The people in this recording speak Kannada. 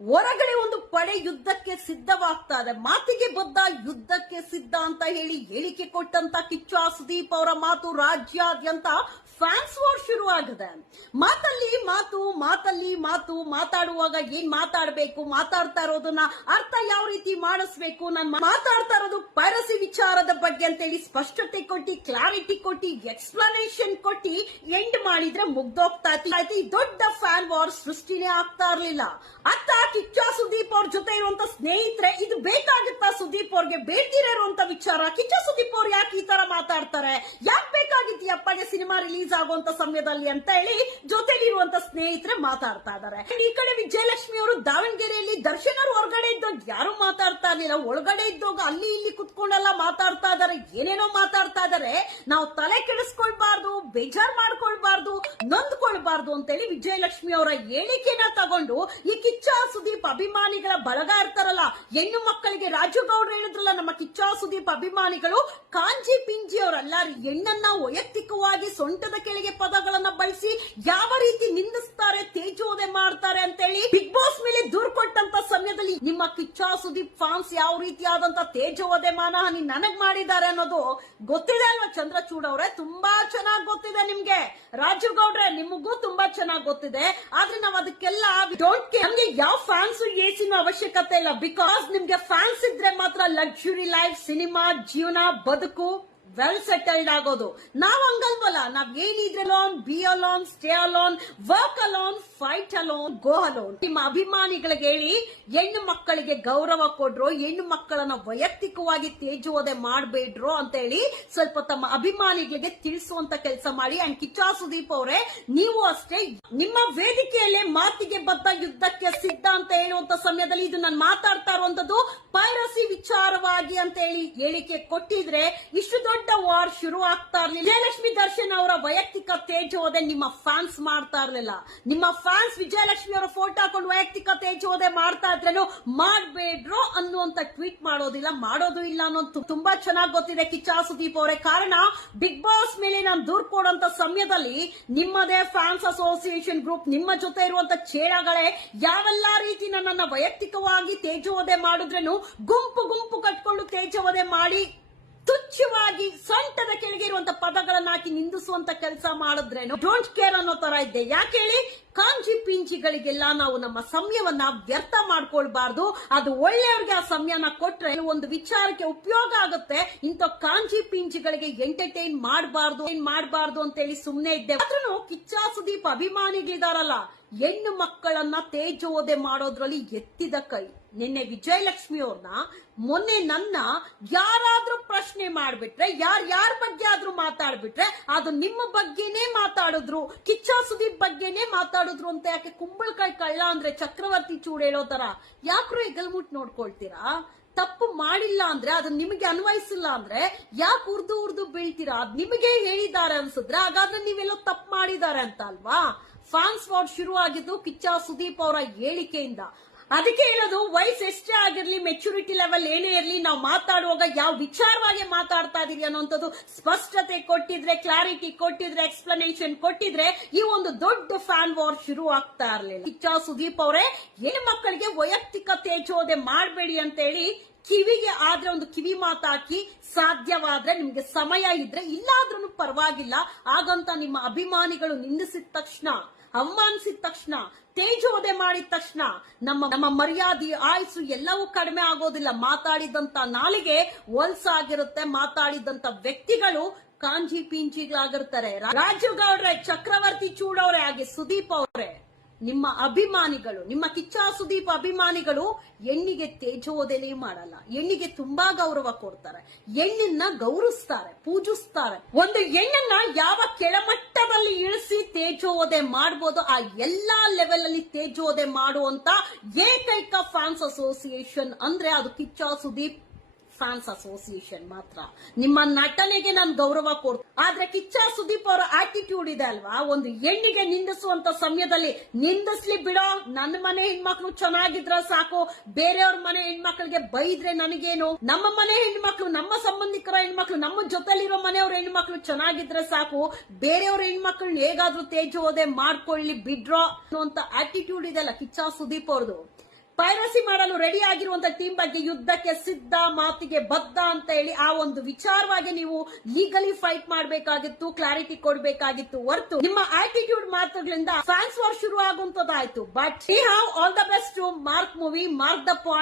ಹೊರಗಡೆ ಒಂದು ಪಡೆ ಯುದ್ಧಕ್ಕೆ ಸಿದ್ಧವಾಗ್ತಾ ಇದೆ. ಮಾತಿಗೆ ಬದ್ಧ ಯುದ್ಧಕ್ಕೆ ಸಿದ್ಧ ಅಂತ ಹೇಳಿ ಹೇಳಿಕೆ ಕೊಟ್ಟಂತ ಕಿಚ್ಚ ಸುದೀಪ್ ಅವರ ಮಾತು ರಾಜ್ಯಾದ್ಯಂತ ಫ್ಯಾನ್ಸ್ ವಾರ್ ಶುರುವಾಗಿದೆ. ಮಾತಲ್ಲಿ ಮಾತು ಮಾತಾಡುವಾಗ ಏನ್ ಮಾತಾಡಬೇಕು, ಮಾತಾಡ್ತಾ ಇರೋದನ್ನ ಅರ್ಥ ಯಾವ ರೀತಿ ಮಾಡಿಸ್ಬೇಕು, ನಾನು ಮಾತಾಡ್ತಾ ಇರೋದು ಪೈರಸಿ ವಿಚಾರದ ಬಗ್ಗೆ ಅಂತ ಹೇಳಿ ಸ್ಪಷ್ಟತೆ ಕೊಟ್ಟಿ, ಕ್ಲಾರಿಟಿ ಕೊಟ್ಟಿ, ಎಕ್ಸ್ಪ್ಲನೇಷನ್ ಕೊಟ್ಟಿ ಎಂಡ್ ಮಾಡಿದ್ರೆ ಮುಗ್ದೋಗ್ತಾ ಇತ್ತು. ಈ ದೊಡ್ಡ ಫ್ಯಾನ್ ವಾರ್ ಸೃಷ್ಟಿನೇ ಆಗ್ತಾ ಇರ್ಲಿಲ್ಲ. ಅತ್ತ ಕಿಚ್ಚ ಸುದೀಪ್ ಅವ್ರ ಜೊತೆ ಇರುವಂತ ಸ್ನೇಹಿತರೆ ಇದು ಬೇಕಾಗುತ್ತಾ ಸುದೀಪ್ ಅವ್ರಿಗೆ ಬೇಡ್ದಿರೇ ಇರುವಂತ ವಿಚಾರ. ಕಿಚ್ಚ ಸುದೀಪ್ ಅವ್ರು ಯಾಕೆ ಈ ತರ ಮಾತಾಡ್ತಾರೆ, ಯಾಕೆ ಬೇಕಾಗಿತ್ತು ಅಪ್ಪಗೆ ಸಿನಿಮಾ ರಿಲೀಸ್ ಆಗುವಂತ ಸಮಯದಲ್ಲಿ ಅಂತ ಹೇಳಿ ಜೊತೆಲಿರುವಂತ ಸ್ನೇಹಿತರೆ ಮಾತಾಡ್ತಾ ಇದಾರೆ. ಈ ಕಡೆ ವಿಜಯಲಕ್ಷ್ಮಿ ಅವರು ದಾವಣಗೆರೆಯಲ್ಲಿ ದರ್ಶನ್ ಅವರು ಹೊರಗಡೆ ಇದ್ದಾಗ ಯಾರು ಮಾತಾಡ್ತಾ ಇರ್ಲಿಲ್ಲ, ಒಳಗಡೆ ಇದ್ದಾಗ ಅಲ್ಲಿ ಇಲ್ಲಿ ಕುತ್ಕೊಂಡೆಲ್ಲ ಮಾತಾಡ್ತಾ ಇದಾರೆ, ಏನೇನೋ ಮಾತಾಡ್ತಾ ಇದಾರೆ. ನಾವು ತಲೆ ಕೆಡಿಸ್ಕೊಳ್ಬಾರ್ದು, ಬೇಜಾರ್ ಮಾಡ್ಕೊಳ್ಬಾರ್ದು, ನೊಂದ್ಕೊಳ್ಬಾರ್ದು ಅಂತ ಹೇಳಿ ವಿಜಯಲಕ್ಷ್ಮಿ ಅವರ ಹೇಳಿಕೆನ ತಗೊಂಡು ಈ ಕಿಚ್ಚ ಸುದೀಪ್ ಅಭಿಮಾನಿಗಳ ಬಳಗ ಇರ್ತಾರಲ್ಲ, ಹೆಣ್ಣು ಮಕ್ಕಳಿಗೆ ರಾಜು ಗೌಡ್ರು ಹೇಳಿದ್ರಲ್ಲ, ನಮ್ಮ ಕಿಚ್ಚ ಸುದೀಪ್ ಅಭಿಮಾನಿಗಳು ಕಾಂಜಿ ಪಿಂಜಿ ಅವರಲ್ಲ, ಹೆಣ್ಣನ್ನ ವೈಯಕ್ತಿಕವಾಗಿ ಸೊಂಟದ ಕೆಳಗೆ ಪದಗಳನ್ನ ಬಳಸಿ ಯಾವ ರೀತಿ ನಿಂದಿಸ್ತಾರೆ, ತೇಜೋದೆ ಮಾಡ್ತಾರೆ ಅಂತ ಹೇಳಿ ಬಿಗ್ ಬಾಸ್ ಮೇಲೆ ದೂರ್ ಕೊಟ್ಟಂತ ಸಮಯದಲ್ಲಿ ನಿಮ್ಮ ಕಿಚ್ಚ ಸುದೀಪ್ ಫ್ಯಾನ್ಸ್ ಯಾವ ರೀತಿಯಾದಂತ ತೇಜೋದೆ ಮಾನಹಾನಿ ನನಗ್ ಮಾಡಿದ್ದಾರೆ ಅನ್ನೋದು ಗೊತ್ತಿದೆ ಅಲ್ವಾ ಚಂದ್ರಚೂಡ್ ಅವರೇ? ತುಂಬಾ ಚೆನ್ನಾಗಿ ಗೊತ್ತಿದೆ ನಿಮ್ಗೆ. ರಾಜು ಗೌಡ್ರೆ ನಿಮಗೂ ತುಂಬಾ ಚೆನ್ನಾಗಿ ಗೊತ್ತಿದೆ. ಆದ್ರೆ ನಾವ್ ಅದಕ್ಕೆಲ್ಲ ಡೋಂಟ್ ಕೇರ್. ನಮ್ಗೆ ಯಾವ ಫ್ಯಾನ್ಸ್ ಏಸಿನ ಅವಶ್ಯಕತೆ ಇಲ್ಲ. ಬಿಕಾಸ್ ನಿಮ್ಗೆ ಫ್ಯಾನ್ಸ್ ಇದ್ರೆ ಮಾತ್ರ ಲಕ್ಸುರಿ ಲೈಫ್, ಸಿನಿಮಾ, ಜೀವನ, ಬದುಕು ವೆಲ್ ಸೆಟಲ್ಡ್ ಆಗೋದು. ನಾವ್ ಹಂಗಲ್ವಲ್ಲ, ನಾವ್ ಏನಿದ್ರೆ alone, be alone, stay alone, work alone, fight alone, go alone. ನಿಮ್ಮ ಅಭಿಮಾನಿಗಳಿಗೆ ಹೇಳಿ, ಹೆಣ್ಣು ಮಕ್ಕಳಿಗೆ ಗೌರವ ಕೊಡ್ರು, ಹೆಣ್ಣು ಮಕ್ಕಳನ್ನ ವೈಯಕ್ತಿಕವಾಗಿ ತೇಜುವುದೇ ಮಾಡಬೇಡ್ರು ಅಂತ ಹೇಳಿ ಸ್ವಲ್ಪ ತಮ್ಮ ಅಭಿಮಾನಿಗಳಿಗೆ ತಿಳಿಸುವಂತ ಕೆಲಸ ಮಾಡಿ. ಅಂಡ್ ಕಿಚ್ಚ ಸುದೀಪ್ ಅವರೇ, ನೀವು ಅಷ್ಟೇ ನಿಮ್ಮ ವೇದಿಕೆಯಲ್ಲೇ ಮಾತಿಗೆ ಬದ್ಧ ಯುದ್ಧಕ್ಕೆ ಸಿದ್ಧ ಅಂತ ಹೇಳುವಂತ ಸಮಯದಲ್ಲಿ ಇದು ನಾನು ಮಾತಾಡ್ತಾ ಇರುವಂತದ್ದು ಪೈರಸಿ ವಿಚಾರವಾಗಿ ಅಂತ ಹೇಳಿ ಹೇಳಿಕೆ ಕೊಟ್ಟಿದ್ರೆ ಇಷ್ಟು ದೊಡ್ಡ ವಾರ್ ಶುರು ಆಗ್ತಾ ಇರ್ಲಿಲ್ಲ. ವಿಜಯಲಕ್ಷ್ಮಿ ದರ್ಶನ್ ಅವರ ವೈಯಕ್ತಿಕ ತೇಜೋದೆ ನಿಮ್ಮ ಫ್ಯಾನ್ಸ್ ಮಾಡ್ತಾ ಇರ್ಲಿಲ್ಲ. ನಿಮ್ಮ ಫ್ಯಾನ್ಸ್ ವಿಜಯಲಕ್ಷ್ಮಿ ಅವರ ಫೋಟೋ ಹಾಕೊಂಡು ವೈಯಕ್ತಿಕ ತೇಜೋದೆ ಮಾಡ್ತಾ ಇದ್ರೇನು ಮಾಡಬೇಡ್ರು ಅನ್ನುವಂತ ಟ್ವೀಟ್ ಮಾಡೋದಿಲ್ಲ, ಮಾಡೋದು ಇಲ್ಲ ಅನ್ನೋದು ತುಂಬಾ ಚೆನ್ನಾಗಿ ಗೊತ್ತಿದೆ ಕಿಚ್ಚ ಸುದೀಪ್ ಅವರೇ. ಕಾರಣ ಬಿಗ್ ಬಾಸ್ ಮೇಲೆ ನಾನು ದೂರ್ ಕೊಡೋಂತ ಸಮಯದಲ್ಲಿ ನಿಮ್ಮದೇ ಫ್ಯಾನ್ಸ್ ಅಸೋಸಿಯೇಷನ್ ಗ್ರೂಪ್, ನಿಮ್ಮ ಜೊತೆ ಇರುವಂತ ಚೇಳಗಳೇ ಯಾವೆಲ್ಲಾ ರೀತಿ ನನ್ನನ್ನ ವೈಯಕ್ತಿಕವಾಗಿ ತೇಜೋದೆ ಮಾಡಿದ್ರೇನು ಗುಂಪು ಕಟ್ಕೊಂಡು ತೇಜೋದೆ ಮಾಡಿ ತುಚ್ಛವಾಗಿ ಸೊಂಟದ ಕೆಳಗೆ ಇರುವಂತ ಪದಗಳನ್ನ ಹಾಕಿ ನಿಂದಿಸುವಂತ ಕೆಲಸ ಮಾಡಿದ್ರೇನು ಡೋಂಟ್ ಕೇರ್ ಅನ್ನೋ ತರ ಇದ್ದೆ. ಯಾಕೆ ಹೇಳಿ, ಕಾಂಜಿ ಪಿಂಚಿಗಳಿಗೆಲ್ಲ ನಾವು ನಮ್ಮ ಸಮಯವನ್ನ ವ್ಯರ್ಥ ಮಾಡ್ಕೊಳ್ಬಾರ್ದು. ಅದು ಒಳ್ಳೆಯವ್ರಿಗೆ ಆ ಸಮಯನ ಕೊಟ್ರೆ ಒಂದು ವಿಚಾರಕ್ಕೆ ಉಪಯೋಗ ಆಗುತ್ತೆ. ಇಂಥ ಕಾಂಜಿ ಪಿಂಚಿಗಳಿಗೆ ಎಂಟರ್ಟೈನ್ ಮಾಡಬಾರ್ದು ಅಂತ ಹೇಳಿ ಸುಮ್ನೆ ಇದ್ದೆ. ಆದ್ರೂ ಕಿಚ್ಚ ಸುದೀಪ್ ಅಭಿಮಾನಿಗಳಿದಾರಲ್ಲ, ಹೆಣ್ಣು ಮಕ್ಕಳನ್ನ ತೇಜೋದೆ ಮಾಡೋದ್ರಲ್ಲಿ ಎತ್ತಿದ ಕೈ. ನಿನ್ನೆ ವಿಜಯಲಕ್ಷ್ಮಿ ಅವ್ರನ್ನ, ಮೊನ್ನೆ ನನ್ನ ಯಾರಾದ್ರೂ ಪ್ರಶ್ನೆ ಮಾಡ್ಬಿಟ್ರೆ, ಯಾರ ಬಗ್ಗೆ ಆದ್ರೂ ಮಾತಾಡ್ಬಿಟ್ರೆ ಅದು ನಿಮ್ಮ ಬಗ್ಗೆನೇ ಮಾತಾಡಿದ್ರು, ಕಿಚ್ಚ ಸುದೀಪ್ ಬಗ್ಗೆನೇ ಮಾತಾಡಿದ್ರು ಅಂತ ಯಾಕೆ ಕುಂಬಳಕಾಯಿ ಕಳ್ಳ ಅಂದ್ರೆ ಚಕ್ರವರ್ತಿ ಚೂಡ್ ಹೇಳೋ ತರ ಯಾಕ್ರು ಹೆಗಲ್ಮುಟ್ ನೋಡ್ಕೊಳ್ತೀರಾ? ತಪ್ಪು ಮಾಡಿಲ್ಲ ಅಂದ್ರೆ ಅದು ನಿಮಗೆ ಅನ್ವಯಿಸಿಲ್ಲ ಅಂದ್ರೆ ಯಾಕೆ ಉರ್ದು ಬೀಳ್ತೀರಾ? ಅದ್ ನಿಮಗೆ ಹೇಳಿದ್ದಾರೆ ಅನ್ಸಿದ್ರೆ ಹಾಗಾದ್ರೆ ನೀವೆಲ್ಲೋ ತಪ್ಪು ಮಾಡಿದ್ದಾರೆ ಅಂತ ಅಲ್ವಾ? ಫ್ಯಾನ್ಸ್ ವಾರ್ ಶುರು ಆಗಿದ್ದು ಕಿಚ್ಚ ಸುದೀಪ್ ಅವರ ಹೇಳಿಕೆಯಿಂದ. ಅದಕ್ಕೆ ಹೇಳೋದು, ವಯಸ್ಸು ಎಷ್ಟೇ ಆಗಿರ್ಲಿ, ಮೆಚುರಿಟಿ ಲೆವೆಲ್ ಏನೇ ಇರಲಿ, ನಾವು ಮಾತಾಡುವಾಗ ಯಾವ ವಿಚಾರವಾಗಿ ಮಾತಾಡ್ತಾ ಇದೀರಿ ಅನ್ನೋಂಥದ್ದು ಸ್ಪಷ್ಟತೆ ಕೊಟ್ಟಿದ್ರೆ, ಕ್ಲಾರಿಟಿ ಕೊಟ್ಟಿದ್ರೆ, ಎಕ್ಸ್ಪ್ಲನೇಷನ್ ಕೊಟ್ಟಿದ್ರೆ ಈ ಒಂದು ದೊಡ್ಡ ಫ್ಯಾನ್ ವಾರ್ ಶುರು ಆಗ್ತಾ ಇರಲಿಲ್ಲ. ಕಿಚ್ಚ ಸುದೀಪ್ ಅವರೇ, ಹೆಣ್ಣು ಮಕ್ಕಳಿಗೆ ವೈಯಕ್ತಿಕ ತೇಜೋದೆ ಮಾಡಬೇಡಿ ಅಂತ ಹೇಳಿ ಕಿವಿಗೆ ಆದ್ರೆ ಒಂದು ಕಿವಿ ಮಾತಾಕಿ, ಸಾಧ್ಯವಾದ್ರೆ ನಿಮ್ಗೆ ಸಮಯ ಇದ್ರೆ, ಇಲ್ಲಾದ್ರೂ ಪರವಾಗಿಲ್ಲ, ಹಾಗಂತ ನಿಮ್ಮ ಅಭಿಮಾನಿಗಳು ನಿಂದಿಸಿದ ತಕ್ಷಣ, ಅವಮಾನಿಸಿದ ತಕ್ಷಣ, ತೇಜೋದೆ ಮಾಡಿದ ತಕ್ಷಣ ನಮ್ಮ ಮರ್ಯಾದೆ, ಆಯುಸ್ಸು ಎಲ್ಲವೂ ಕಡಿಮೆ ಆಗೋದಿಲ್ಲ. ಮಾತಾಡಿದಂತ ನಾಲಿಗೆ ಹೊಲ್ಸಾಗಿರುತ್ತೆ, ಮಾತಾಡಿದಂತ ವ್ಯಕ್ತಿಗಳು ಕಾಂಜಿ ಪಿಂಚಿಗಳಾಗಿರ್ತಾರೆ. ರಾಜು ಗೌಡ್ರೆ, ಚಕ್ರವರ್ತಿ ಚೂಡವ್ರೆ, ಹಾಗೆ ಸುದೀಪ್ ಅವರೇ, ನಿಮ್ಮ ಅಭಿಮಾನಿಗಳು, ನಿಮ್ಮ ಕಿಚ್ಚ ಸುದೀಪ್ ಅಭಿಮಾನಿಗಳು ಹೆಣ್ಣಿಗೆ ತೇಜೋದೆನೇ ಮಾಡಲ್ಲ, ಹೆಣ್ಣಿಗೆ ತುಂಬಾ ಗೌರವ ಕೊಡ್ತಾರೆ, ಹೆಣ್ಣನ್ನ ಗೌರವಿಸ್ತಾರೆ, ಪೂಜಿಸ್ತಾರೆ. ಒಂದು ಹೆಣ್ಣನ್ನ ಯಾವ ಕೆಳಮಟ್ಟದಲ್ಲಿ ಇಳಿಸಿ ತೇಜೋದೆ ಮಾಡಬಹುದು, ಆ ಎಲ್ಲಾ ಲೆವೆಲ್ ಅಲ್ಲಿ ತೇಜೋದೆ ಮಾಡುವಂತ ಏಕೈಕ ಫ್ಯಾನ್ಸ್ ಅಸೋಸಿಯೇಷನ್ ಅಂದ್ರೆ ಅದು ಕಿಚ್ಚ ಸುದೀಪ್ ಫ್ಯಾನ್ಸ್ ಅಸೋಸಿಯೇಷನ್ ಮಾತ್ರ. ನಿಮ್ಮ ನಟನೆಗೆ ನಾನು ಗೌರವ ಕೊಡ್ತೀನಿ. ಆದ್ರೆ ಕಿಚ್ಚ ಸುದೀಪ್ ಅವರ ಆಟಿಟ್ಯೂಡ್ ಇದೆ ಅಲ್ವಾ, ಒಂದು ಹೆಣ್ಣಿಗೆ ನಿಂದಿಸುವಂತ ಸಮಯದಲ್ಲಿ ನಿಂದಿಸ್ಲಿ ಬಿಡೋ, ನನ್ನ ಮನೆ ಹೆಣ್ಮಕ್ಳು ಚೆನ್ನಾಗಿದ್ರ ಸಾಕು, ಬೇರೆಯವ್ರ ಮನೆ ಹೆಣ್ಮಕ್ಳಿಗೆ ಬೈದ್ರೆ ನನಗೇನು, ನಮ್ಮ ಮನೆ ಹೆಣ್ಮಕ್ಳು, ನಮ್ಮ ಸಂಬಂಧಿಕರ ಹೆಣ್ಮಕ್ಳು, ನಮ್ಮ ಜೊತೆಲಿರೋ ಮನೆಯವ್ರ ಹೆಣ್ಮಕ್ಳು ಚೆನ್ನಾಗಿದ್ರೆ ಸಾಕು, ಬೇರೆಯವ್ರ ಹೆಣ್ಮಕ್ಳನ್ನ ಹೇಗಾದ್ರೂ ತೇಜೋದೆ ಮಾಡ್ಕೊಳ್ಳಿ ಬಿಡ್ರೋ ಅನ್ನುವಂತ ಆಟಿಟ್ಯೂಡ್ ಇದೆಲ್ಲ ಕಿಚ್ಚ ಸುದೀಪ್ ಅವ್ರದ್ದು. ಪೈರಸಿ ಮಾಡಲು ರೆಡಿ ಆಗಿರುವಂತ ಟೀಮ್ ಬಗ್ಗೆ ಯುದ್ಧಕ್ಕೆ ಸಿದ್ಧ, ಮಾತಿಗೆ ಬದ್ಧ ಅಂತ ಹೇಳಿ ಆ ಒಂದು ವಿಚಾರವಾಗಿ ನೀವು ಲೀಗಲಿ ಫೈಟ್ ಮಾಡಬೇಕಾಗಿತ್ತು, ಕ್ಲಾರಿಟಿ ಕೊಡಬೇಕಾಗಿತ್ತು ಹೊರತು ನಿಮ್ಮ ಆಟಿಟ್ಯೂಡ್ ಮಾತುಗಳಿಂದ ಫ್ಯಾನ್ಸ್ ವಾರ್ ಶುರು ಆಗುವಂತದ್ದಾಯ್ತು. But we have all the best to Mark movie, mark the point.